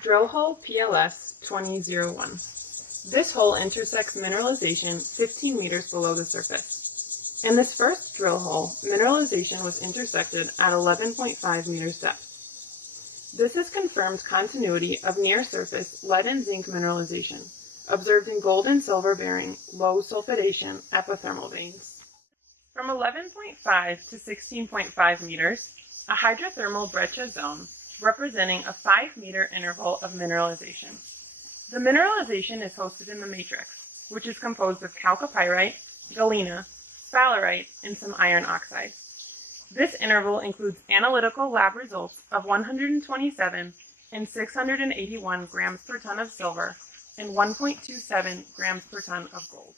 Drill hole PLS 2001. This hole intersects mineralization 15 meters below the surface. In this first drill hole, mineralization was intersected at 11.5 meters depth. This has confirmed continuity of near-surface lead and zinc mineralization, observed in gold and silver-bearing, low sulfidation epithermal veins. From 11.5 to 16.5 meters, a hydrothermal breccia zone representing a 5-meter interval of mineralization. The mineralization is hosted in the matrix, which is composed of chalcopyrite, galena, sphalerite, and some iron oxide. This interval includes analytical lab results of 127 and 681 grams per ton of silver and 1.27 grams per ton of gold.